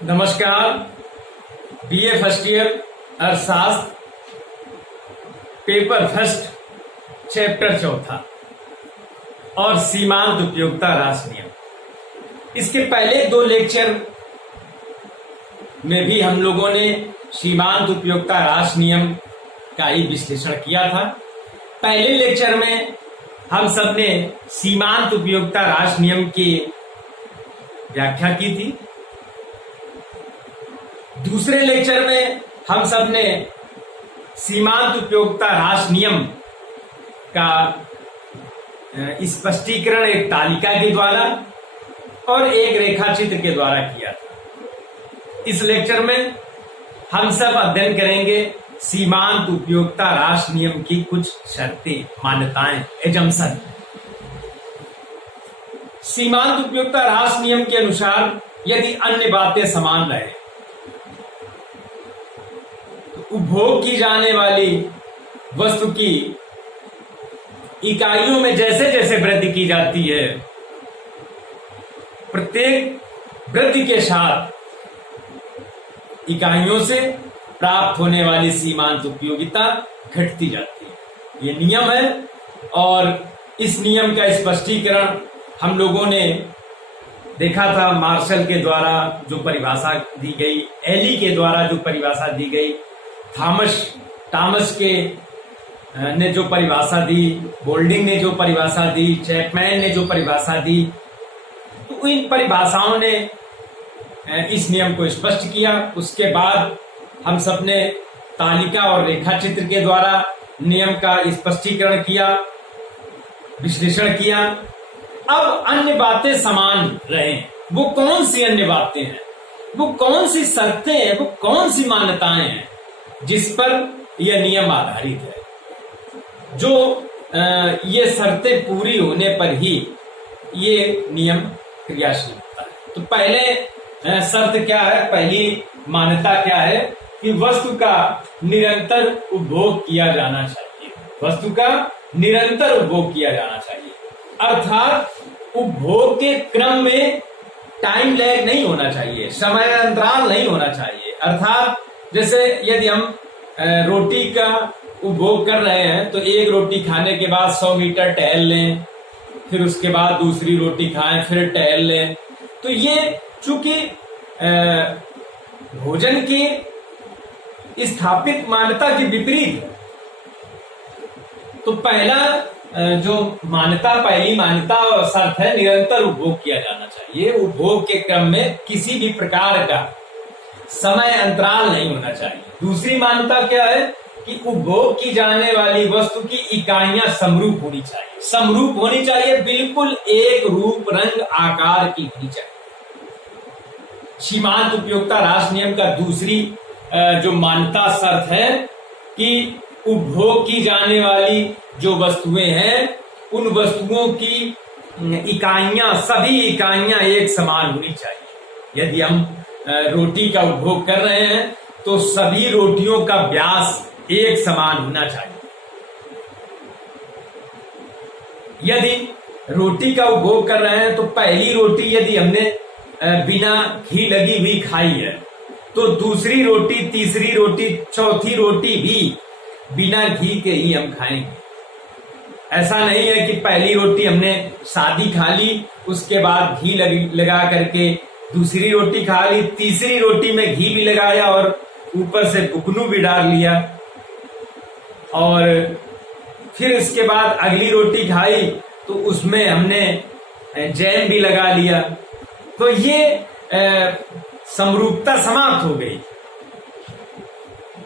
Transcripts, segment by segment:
नमस्कार। BA first year अर्थशास्त्र paper first chapter चौथा और सीमांत उपयोगिता राशि नियम। इसके पहले दो लेक्चर में भी हम लोगों ने सीमांत उपयोगिता राशि नियम का ही विश्लेषण किया था। पहले लेक्चर में हम सब ने सीमांत उपयोगिता राशि नियम की व्याख्या की थी। दूसरे लेक्चर में हम सब ने सीमांत उपयोगिता राशि नियम का स्पष्टीकरण एक तालिका के द्वारा और एक रेखा चित्र के द्वारा किया था। इस लेक्चर में हम सब अध्ययन करेंगे सीमांत उपयोगिता राशि नियम की कुछ शर्तें, मान्यताएं, एजम्पशन। सीमांत उपयोगिता राशि नियम के अनुसार यदि अन्य बातें समान रहे, उपभोग की जाने वाली वस्तु की इकाइयों में जैसे जैसे वृद्धि की जाती है, प्रत्येक वृद्धि के साथ इकाइयों से प्राप्त होने वाली सीमांत उपयोगिता घटती जाती है। ये नियम है और इस नियम का स्पष्टीकरण हम लोगों ने देखा था। मार्शल के द्वारा जो परिभाषा दी गई, एली के द्वारा जो परिभाषा दी गई, थॉमस के ने जो परिभाषा दी, बोल्डिंग ने जो परिभाषा दी, चैपमैन ने जो परिभाषा दी, तो इन परिभाषाओं ने इस नियम को स्पष्ट किया। उसके बाद हम सब ने तालिका और रेखा चित्र के द्वारा नियम का स्पष्टीकरण किया, विश्लेषण किया। अब अन्य बातें समान रहें, वो कौन सी अन्य बातें हैं, वो कौन सी शर्तें हैं, वो कौन सी मान्यताएं हैं जिस पर यह नियम आधारित है। जो ये शर्तें पूरी होने पर ही ये नियम क्रियाशील होता है। तो पहले शर्त क्या है, पहली मान्यता क्या है कि वस्तु का निरंतर उपभोग किया जाना चाहिए। वस्तु का निरंतर उपभोग किया जाना चाहिए, अर्थात उपभोग के क्रम में टाइम लैग नहीं होना चाहिए, समय अंतराल नहीं होना चाहिए। अर्थात जैसे यदि हम रोटी का उपभोग कर रहे हैं तो एक रोटी खाने के बाद 100 मीटर टहल लें, फिर उसके बाद दूसरी रोटी खाएं, फिर टहल लें। तो ये चूंकि भोजन की स्थापित मान्यता के विपरीत है, तो पहली मान्यता और शर्त है निरंतर उपभोग किया जाना चाहिए। उपभोग के क्रम में किसी भी प्रकार का समय अंतराल नहीं होना चाहिए। दूसरी मान्यता क्या है कि उपभोग की जाने वाली वस्तु की इकाइयां समरूप होनी चाहिए। समरूप होनी चाहिए, बिल्कुल एक रूप, रंग, आकार की होनी चाहिए। सीमांत उपयोगिता राशि नियम का दूसरी जो मान्यता शर्त है कि उपभोग की जाने वाली जो वस्तुएं हैं, उन वस्तुओं की इकाइयां, सभी इकाइयां एक समान होनी चाहिए। यदि हम रोटी का उपभोग कर रहे हैं तो सभी रोटियों का व्यास एक समान होना चाहिए। यदि रोटी का उपभोग कर रहे हैं तो पहली रोटी यदि हमने बिना घी लगी हुई खाई है, तो दूसरी रोटी, तीसरी रोटी, चौथी रोटी भी बिना घी के ही हम खाएंगे। ऐसा नहीं है कि पहली रोटी हमने सादी खा ली, उसके बाद घी लगा करके दूसरी रोटी खा ली, तीसरी रोटी में घी भी लगाया और ऊपर से बुकनू भी डाल लिया, और फिर इसके बाद अगली रोटी खाई तो उसमें हमने जैम भी लगा लिया। तो ये समरूपता समाप्त हो गई।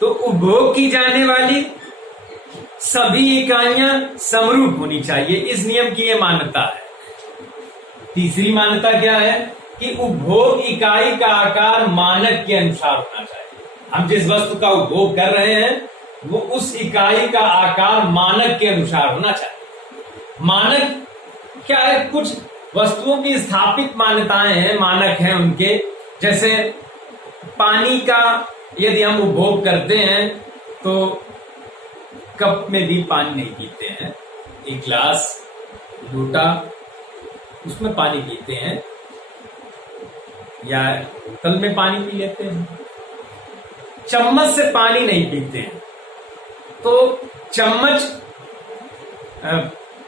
तो उपभोग की जाने वाली सभी इकाइयां समरूप होनी चाहिए, इस नियम की यह मान्यता है। तीसरी मान्यता क्या है कि उपभोग इकाई का आकार मानक के अनुसार होना चाहिए। हम जिस वस्तु का उपभोग कर रहे हैं वो उस इकाई का आकार मानक के अनुसार होना चाहिए। मानक क्या है? कुछ वस्तुओं की स्थापित मान्यताएं हैं, मानक हैं उनके। जैसे पानी का यदि हम उपभोग करते हैं तो कप में भी पानी नहीं पीते हैं, एक गिलास, लोटा, उसमें पानी पीते हैं। या तल में पानी पी लेते हैं, चम्मच से पानी नहीं पीते हैं। तो चम्मच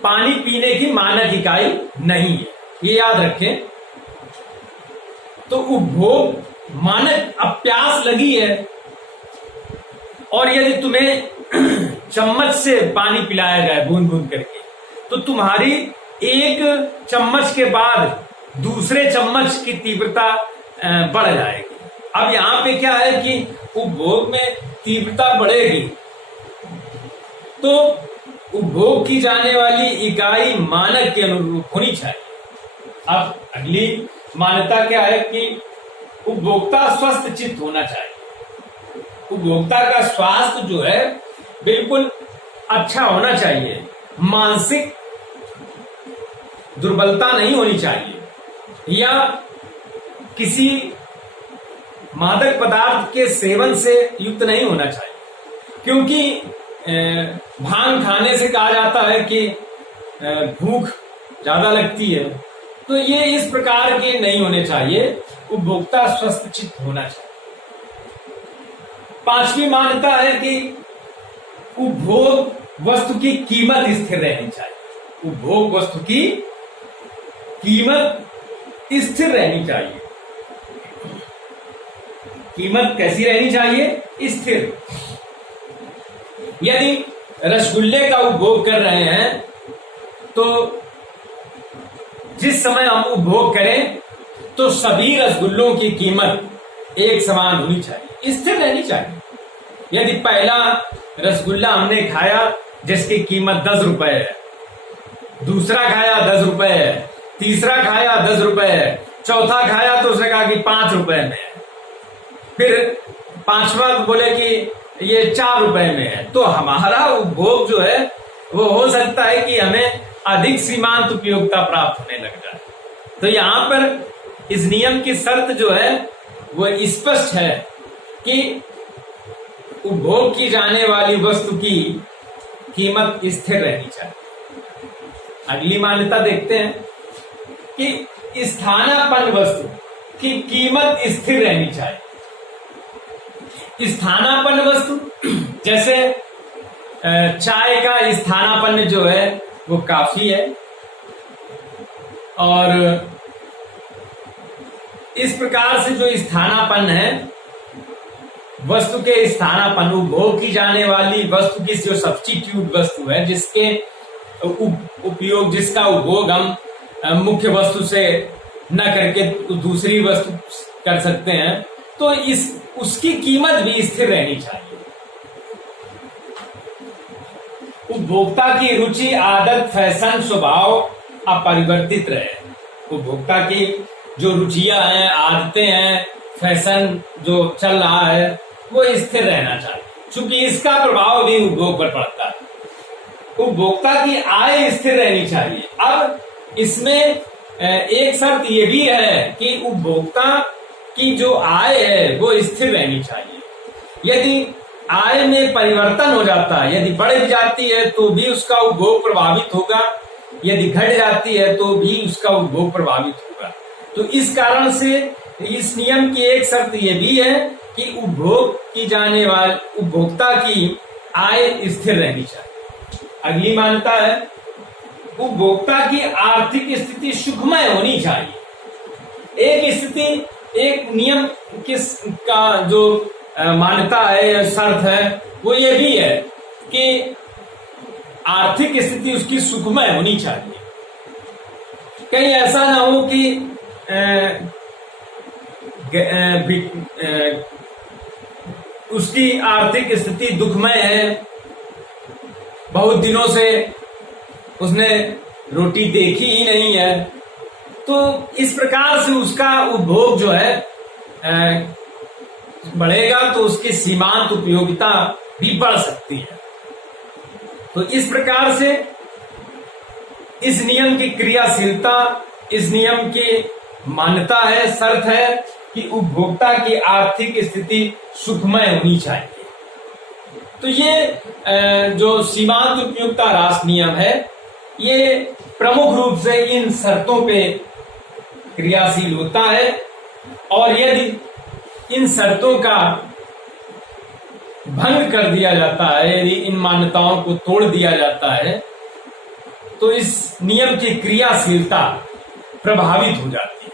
पानी पीने की मानक इकाई नहीं है, ये याद रखें। तो उपभोग मानक, अब प्यास लगी है और यदि तुम्हें चम्मच से पानी पिलाया जाए बूंद बूंद करके, तो तुम्हारी एक चम्मच के बाद दूसरे चम्मच की तीव्रता बढ़ जाएगी। अब यहां पे क्या है कि उपभोग में तीव्रता बढ़ेगी, तो उपभोग की जाने वाली इकाई मानक के अनुरूप होनी चाहिए। अब अगली मान्यता क्या है कि उपभोक्ता स्वस्थ चित्त होना चाहिए। उपभोक्ता का स्वास्थ्य जो है बिल्कुल अच्छा होना चाहिए, मानसिक दुर्बलता नहीं होनी चाहिए या किसी मादक पदार्थ के सेवन से युक्त नहीं होना चाहिए, क्योंकि भांग खाने से कहा जाता है कि भूख ज्यादा लगती है। तो ये इस प्रकार के नहीं होने चाहिए, उपभोक्ता स्वस्थ चित्त होना चाहिए। पांचवी मान्यता है कि उपभोग वस्तु की कीमत स्थिर रहनी चाहिए। उपभोग वस्तु की कीमत स्थिर रहनी चाहिए। कीमत कैसी रहनी चाहिए? स्थिर। यदि रसगुल्ले का उपभोग कर रहे हैं तो जिस समय हम उपभोग करें तो सभी रसगुल्लों की कीमत एक समान होनी चाहिए, स्थिर रहनी चाहिए। यदि पहला रसगुल्ला हमने खाया जिसकी कीमत 10 रुपए है, दूसरा खाया 10 रुपए है, तीसरा खाया 10 रुपए है, चौथा खाया तो उसने कहा कि 5 रुपए में है, फिर पांचवा बोले कि ये 4 रुपए में है, तो हमारा उपभोग जो है वो हो सकता है कि हमें अधिक सीमांत उपयोगिता प्राप्त होने लग जाए। तो यहां पर इस नियम की शर्त जो है वो स्पष्ट है कि उपभोग की जाने वाली वस्तु की कीमत स्थिर रहनी चाहिए। अगली मान्यता देखते हैं कि स्थानापन्न वस्तु की कीमत स्थिर रहनी चाहिए। स्थानापन्न वस्तु जैसे चाय का स्थानापन्न जो है वो काफी है, और इस प्रकार से जो स्थानापन्न है वस्तु के स्थानापन्न, उपभोग की जाने वाली वस्तु की जो सब्स्टिट्यूट वस्तु है जिसके उपयोग, जिसका उपभोग हम मुख्य वस्तु से न करके दूसरी वस्तु कर सकते हैं, तो उसकी कीमत भी स्थिर रहनी चाहिए। उपभोक्ता की रुचि, आदत, फैशन, स्वभाव अपरिवर्तित रहे। उपभोक्ता की जो रुचियां हैं, आदतें हैं, फैशन जो चल रहा है वो स्थिर रहना चाहिए, क्योंकि इसका प्रभाव भी उपभोग पर पड़ता है। उपभोक्ता की आय स्थिर रहनी चाहिए। अब इसमें एक शर्त ये भी है कि उपभोक्ता की जो आय है वो स्थिर रहनी चाहिए। यदि आय में परिवर्तन हो जाता है, यदि बढ़ जाती है तो भी उसका उपभोग प्रभावित होगा, यदि घट जाती है तो भी उसका उपभोग प्रभावित होगा। तो इस कारण से इस नियम की एक शर्त यह भी है कि उपभोग की जाने वाली उपभोक्ता की आय स्थिर रहनी चाहिए। अगली मान्यता है उपभोक्ता की आर्थिक स्थिति सुखमय होनी चाहिए। एक स्थिति, एक नियम का जो मान्यता है या शर्त है वो ये भी है कि आर्थिक स्थिति उसकी सुखमय होनी चाहिए। कहीं ऐसा ना हो कि उसकी आर्थिक स्थिति दुखमय है, बहुत दिनों से उसने रोटी देखी ही नहीं है, तो इस प्रकार से उसका उपभोग जो है बढ़ेगा तो उसकी सीमांत उपयोगिता भी बढ़ सकती है। तो इस प्रकार से इस नियम की क्रियाशीलता, इस नियम की मान्यता है, शर्त है कि उपभोक्ता की आर्थिक स्थिति सुखमय होनी चाहिए। तो ये जो सीमांत उपयोगिता ह्रास नियम है ये प्रमुख रूप से इन शर्तों पे क्रियाशील होता है और यदि इन शर्तों का भंग कर दिया जाता है, यदि इन मान्यताओं को तोड़ दिया जाता है, तो इस नियम की क्रियाशीलता प्रभावित हो जाती है।